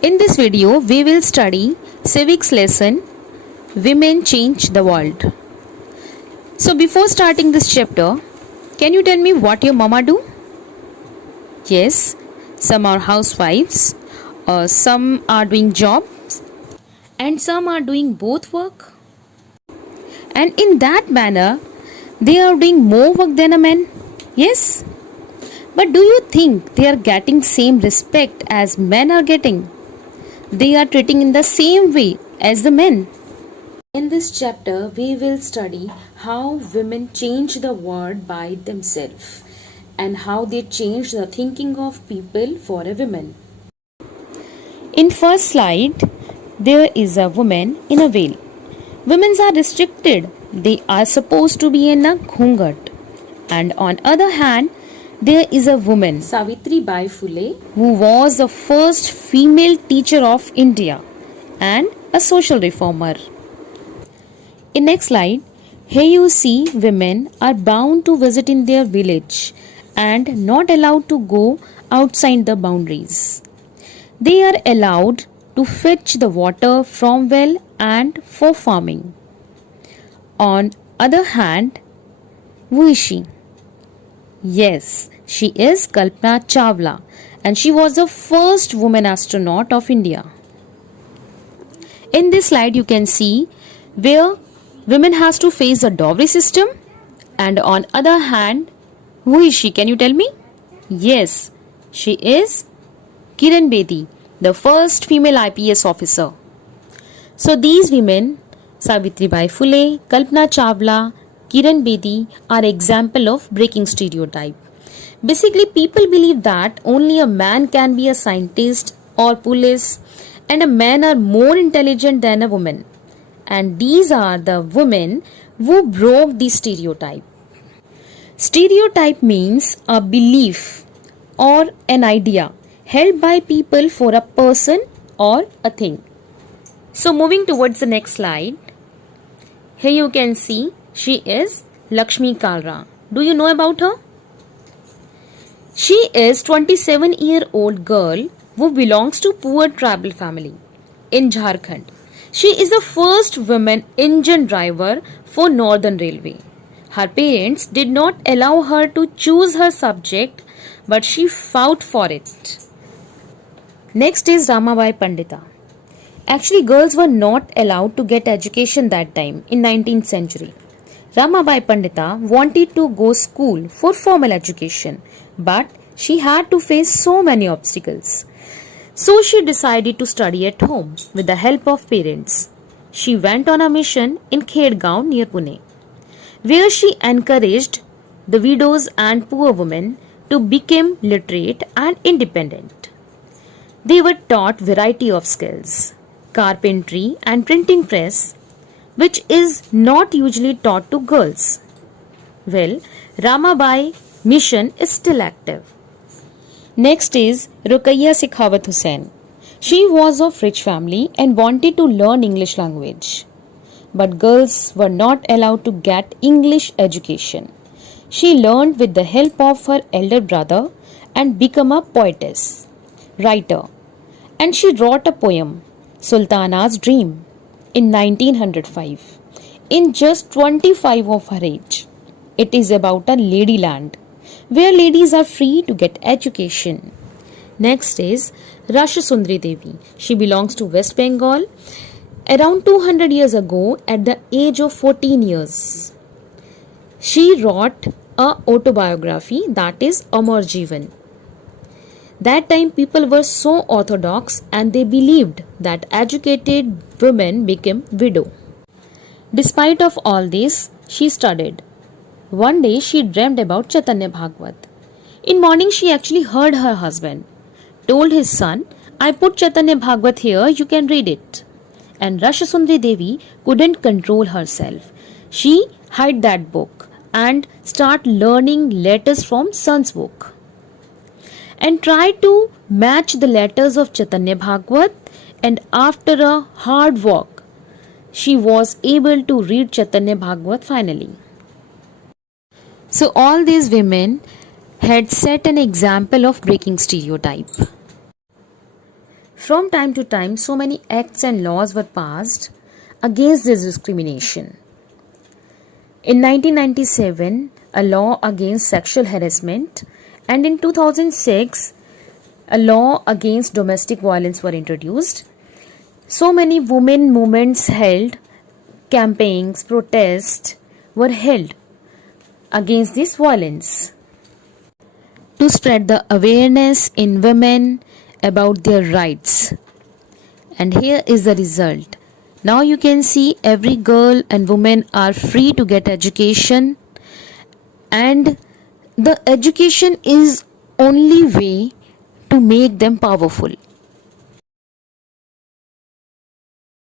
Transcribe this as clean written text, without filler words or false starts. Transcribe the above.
In this video, we will study civics lesson Women Change the World. So before starting this chapter, can you tell me what your mama do? Yes, some are housewives, some are doing jobs, and some are doing both work. And in that manner, they are doing more work than a man. Yes? But do you think they are getting same respect as men are getting? They are treating in the same way as the men. In this chapter, we will study how women change the world by themselves and how they change the thinking of people for a woman. In first slide, there is a woman in a veil. Women are restricted. They are supposed to be in a ghungat. And on other hand, there is a woman, Savitri Bai Phule, who was the first female teacher of India and a social reformer. In next slide, here you see women are bound to visit in their village and not allowed to go outside the boundaries. They are allowed to fetch the water from well and for farming. On other hand, who is she? Yes, she is Kalpana Chawla and she was the first woman astronaut of India. In this slide you can see where women has to face the dowry system and on other hand, who is she? Can you tell me? Yes, she is Kiran Bedi, the first female IPS officer. So these women, Savitri Bai Phule, Kalpana Chawla, Kiran Bedi are example of breaking stereotype. Basically, people believe that only a man can be a scientist or police and a man are more intelligent than a woman. And these are the women who broke the stereotype. Stereotype means a belief or an idea held by people for a person or a thing. So moving towards the next slide, here you can see she is Lakshmi Kalra. Do you know about her? She is 27-year-old girl who belongs to poor tribal family in Jharkhand. She is the first woman engine driver for Northern Railway. Her parents did not allow her to choose her subject, but she fought for it. Next is Ramabai Pandita. Actually, girls were not allowed to get education that time in 19th century. Ramabai Pandita wanted to go school for formal education, but she had to face so many obstacles. So she decided to study at home with the help of parents. She went on a mission in Khedgaon near Pune, where she encouraged the widows and poor women to become literate and independent. They were taught variety of skills, carpentry and printing press, which is not usually taught to girls. Well, Ramabai mission is still active. Next is Ruqayya Sakhawat Hussain. She was of rich family and wanted to learn English language. But girls were not allowed to get English education. She learned with the help of her elder brother and became a poetess, writer. And she wrote a poem, Sultana's Dream, in 1905, in just 25 of her age. It is about a ladyland, where ladies are free to get education. Next is Rasha Sundari Devi. She belongs to West Bengal. Around 200 years ago, at the age of 14 years, she wrote a autobiography, that is Amar Jeevan. That time people were so orthodox and they believed that educated women became widow. Despite of all this, she studied. One day she dreamed about Chaitanya Bhagavat. In morning she actually heard her husband, told his son, I put Chaitanya Bhagavat here, you can read it. And Rasha Sundari Devi couldn't control herself. She hid that book and start learning letters from son's book and tried to match the letters of Chaitanya Bhagavat, and after a hard work, she was able to read Chaitanya Bhagavat finally. So all these women had set an example of breaking stereotype. From time to time, so many acts and laws were passed against this discrimination. In 1997, a law against sexual harassment, and in 2006, a law against domestic violence were introduced. So many women movements held, campaigns, protests were held against this violence to spread the awareness in women about their rights. And here is the result. Now you can see every girl and woman are free to get education, and the education is only way to make them powerful.